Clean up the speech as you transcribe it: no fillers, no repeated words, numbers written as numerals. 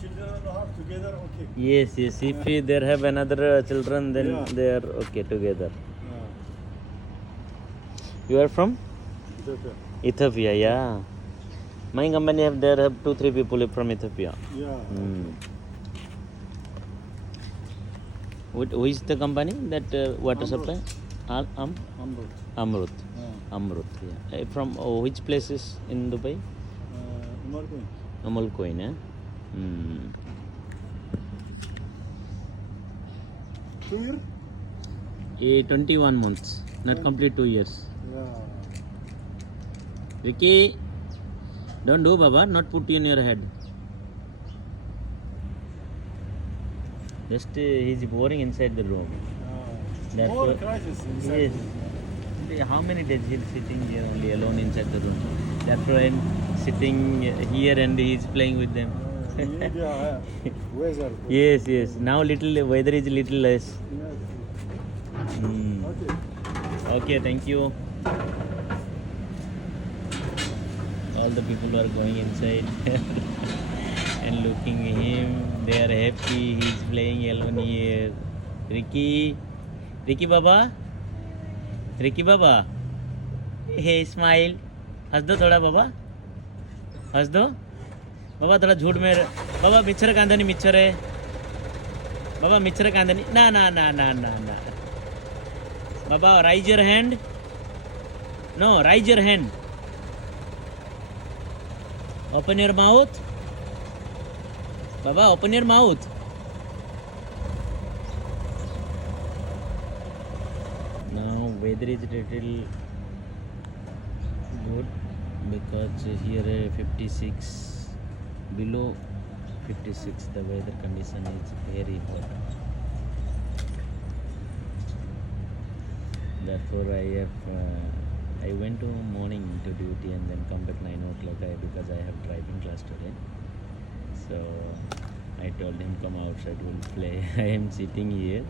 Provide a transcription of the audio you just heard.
children are together, okay. Yes, yes. If they have another children, then Yeah. they are okay together. Yeah. You are from Ethiopia. Ethiopia, yeah. My company have 2-3 people from Ethiopia. Yeah. Hmm. Who is the company that water Amrut. supply? Amrut. Amrut. Yeah. Amrut. Yeah. From which places in Dubai? Umargoin. Amal Coin, eh? Hmm. 2 years? 21 months. Not complete 2 years. Yeah. Ricky, don't do Baba. Not put in your head. Just he's boring inside the room. That's More what- crisis inside. Yes. How many days he's sitting here only alone inside the room? That friend sitting here and he's playing with them. India, weather. Yes, yes. Now little weather is little less. Yes. Hmm. Okay. Okay, thank you. All the people are going inside and looking at him. They are happy. He's playing alone here. Ricky, Ricky Baba, Ricky Baba. Hey, smile. हंस दो थोड़ा बाबा, हंस दो बाबा, थोड़ा झूठ में बाबा मिच्छर कांदा नहीं, मिच्छर है बाबा, मिच्छर कांदा नहीं, ना ना ना ना ना ना बाबा, rise your hand, no rise your hand, open your mouth बाबा, open your mouth. Now weather is little good because here 56 below 56 the weather condition is very hot. Therefore I went to morning to duty and then come back 9 o'clock because I have driving class today. So I told him come outside, we'll play. I am sitting here